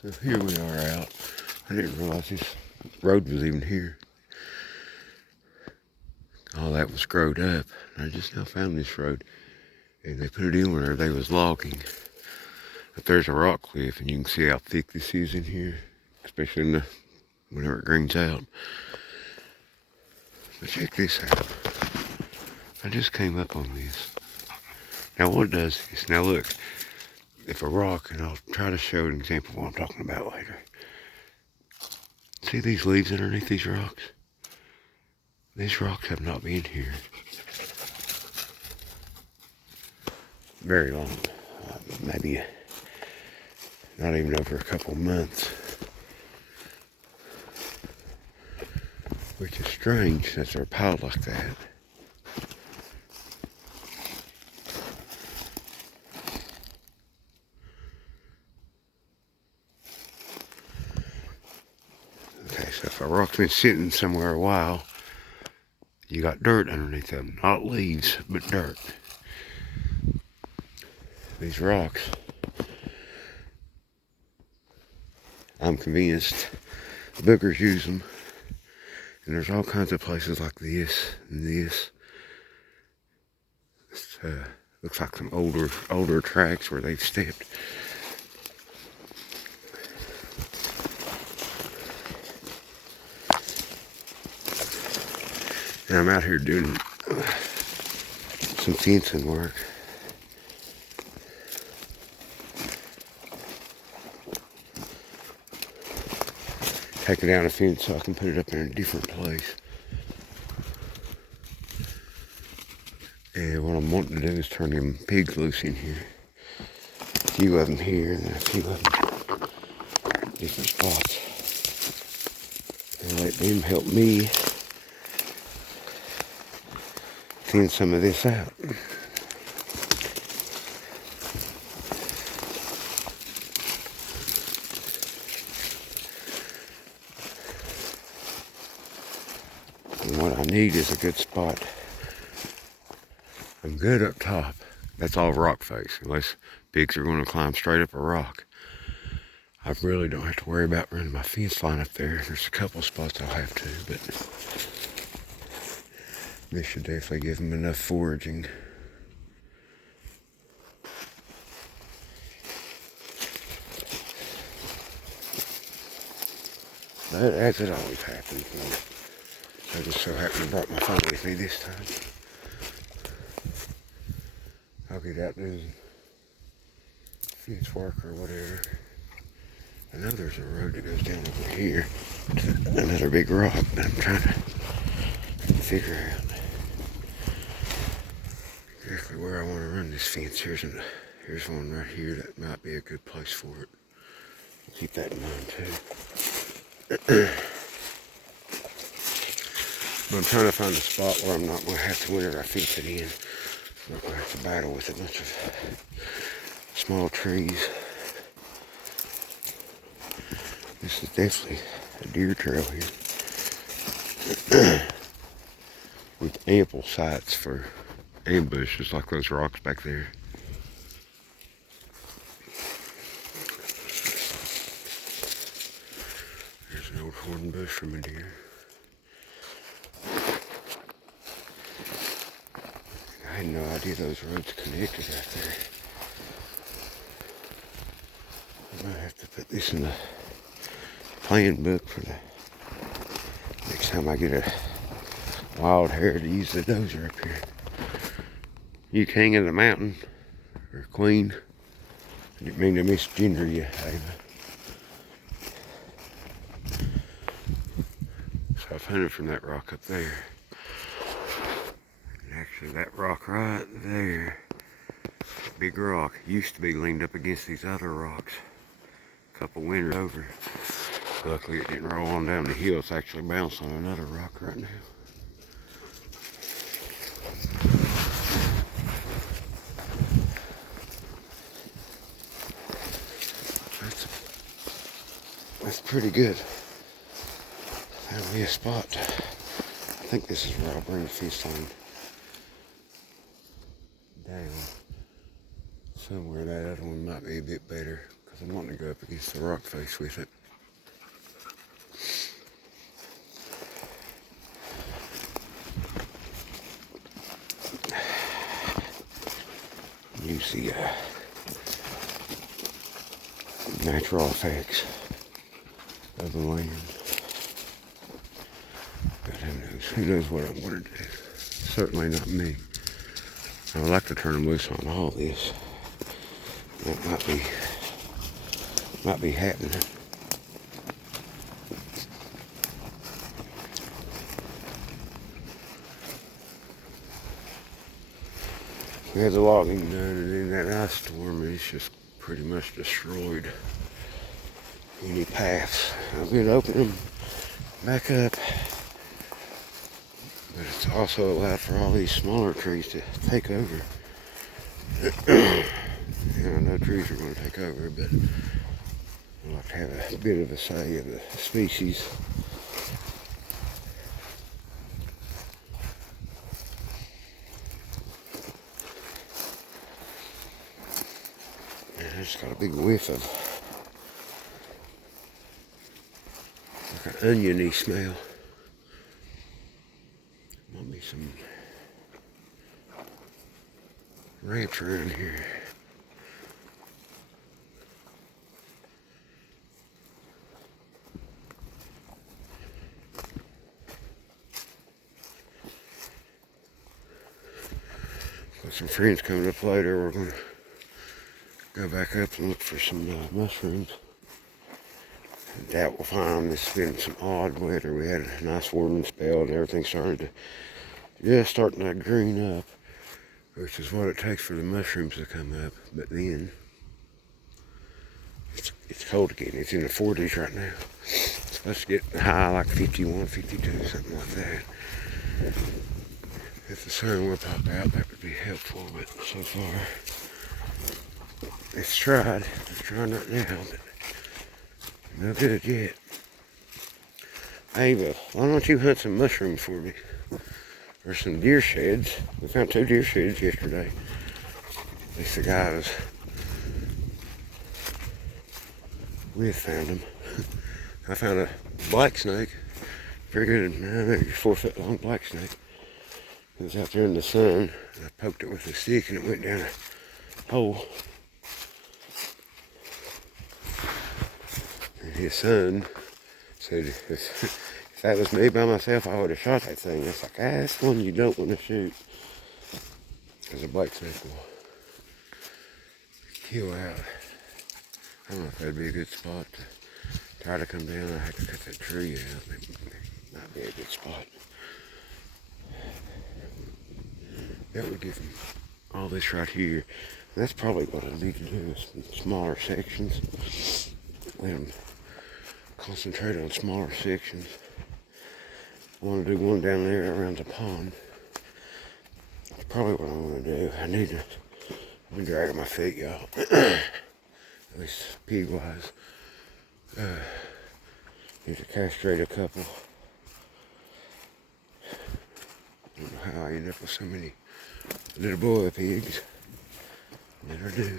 So here we are out. I didn't realize this road was even here. All that was growed up. I just now found this road. And they put it in where they was logging. But there's a rock cliff, and you can see how thick this is in here. Especially whenever it greens out. But check this out. I just came up on this. Now what it does is, now look, if a rock, and I'll try to show an example of what I'm talking about later. See these leaves underneath these rocks? These rocks have not been here very long. Maybe not even over a couple months. Which is strange that they're piled like that. Okay, so if a rock's been sitting somewhere a while, you got dirt underneath them. Not leaves, but dirt. These rocks, I'm convinced the boogers use them. And there's all kinds of places like this and this. Looks like some older tracks where they've stepped. And I'm out here doing some fencing work. Taking down a fence so I can put it up in a different place. And what I'm wanting to do is turn them pigs loose in here. A few of them here and then a few of them different spots. And let them help me thin some of this out. And what I need is a good spot. I'm good up top. That's all rock face, unless pigs are going to climb straight up a rock. I really don't have to worry about running my fence line up there. There's a couple spots I'll have to, but this should definitely give them enough foraging. But as it always happens, I just so happened to brought my phone with me this time. I'll get out doing fence work or whatever. I know there's a road that goes down over here to another big rock, but I'm trying to figure out exactly where I want to run this fence. Here's one right here that might be a good place for it. I'll keep that in mind too. But I'm trying to find a spot where I'm not going to have to, whenever I fence it in, I'm not going to have to battle with a bunch of small trees. This is definitely a deer trail here. With ample sites for ambushes like those rocks back there. There's an old horn bush from a deer. I had no idea those roads connected out there. I might have to put this in the plan book for the next time I get a wild hare to use the dozer up here. You king of the mountain, or queen. I didn't mean to misgender you, Ava. So I've hunted from that rock up there. And actually that rock right there, big rock, used to be leaned up against these other rocks. A couple winters over. Luckily it didn't roll on down the hill. It's actually bounced on another rock right now. That's pretty good. That'll be a spot. I think this is where I'll bring the fence line down. Somewhere that other one might be a bit better, because because I'm wanting to go up against the rock face with it. Use the natural effects of the land. But who knows what I'm going to do. Certainly not me. I would like to turn them loose on all this. That might be happening. We had the logging done, and then that ice storm, and it's just pretty much destroyed any paths. I'm going to open them back up, but it's also allowed for all these smaller trees to take over. And I know trees are going to take over, but I like to have a bit of a say of the species. And it's got a big whiff of like an oniony smell. Might be some ranch around here. Got some friends coming up later. We're going to go back up and look for some mushrooms. I doubt we'll find them. It's been some odd weather. We had a nice warming spell and everything started to starting to green up, which is what it takes for the mushrooms to come up. But then it's cold again. It's in the 40s right now. It's supposed to get high like 51, 52, something like that. If the sun will pop out, that would be helpful, but so far it's tried. It's trying right now, but no good yet. Ava, why don't you hunt some mushrooms for me? Or some deer sheds. We found 2 deer sheds yesterday. At least the guy was with found them. I found a black snake. Pretty good, maybe 4 foot long black snake. It was out there in the sun. I poked it with a stick and it went down a hole. And his son said, if that was me by myself, I would have shot that thing. It's like, that's one you don't want to shoot. Because a black snake will kill out. I don't know if that'd be a good spot to try to come down. I have to cut that tree out. It might be a good spot. That would give them all this right here. And that's probably what I need to do is smaller sections. Let them concentrate on smaller sections. I want to do one down there around the pond. That's probably what I'm going to do. I've been dragging my feet, y'all. At least pig-wise. Need to castrate a couple. I don't know how I end up with so many little boy pigs. Never do.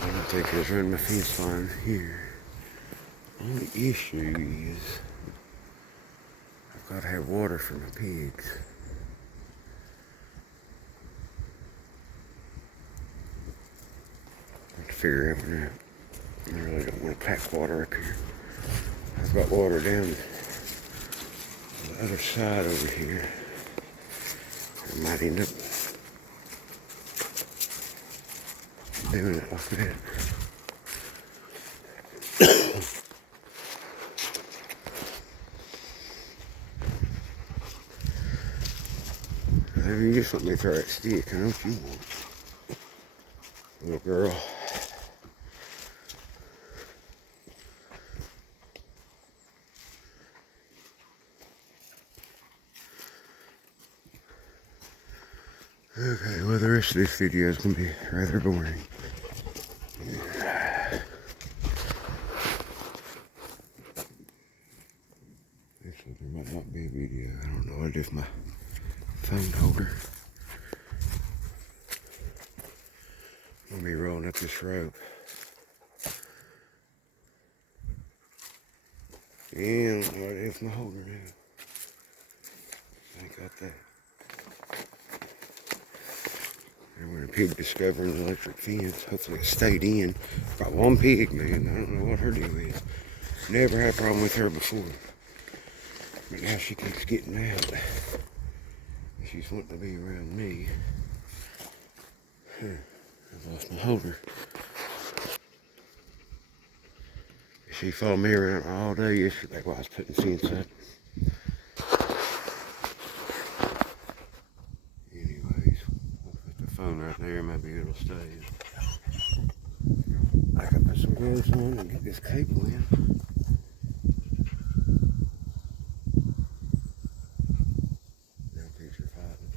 I don't think I was running my fence line here. Only issue is I've got to have water for my pigs. I have to figure everything out. I really don't want to pack water up here. I've got water down the other side over here. I might end up doing it like that. You just let me throw that stick. I know what you want, little girl. Okay, well, the rest of this video is going to be rather boring. This one might not be a video. I don't know. I just my phone holder. I'm gonna be rolling up this rope. Yeah, I don't know what it is my holder now. I got that. And when a pig discovering the electric fence, hopefully it stayed in. Got one pig, man. I don't know what her deal is. Never had a problem with her before. But now she keeps getting out. She's wanting to be around me. I've lost my holder. She followed me around all day yesterday while I was putting the fence up. Anyways, I'll put the phone right there. Maybe it'll stay. I can put some gloves on and get this cable in. Now pigs are fighting.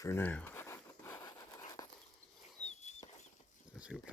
for now. Let's see what time.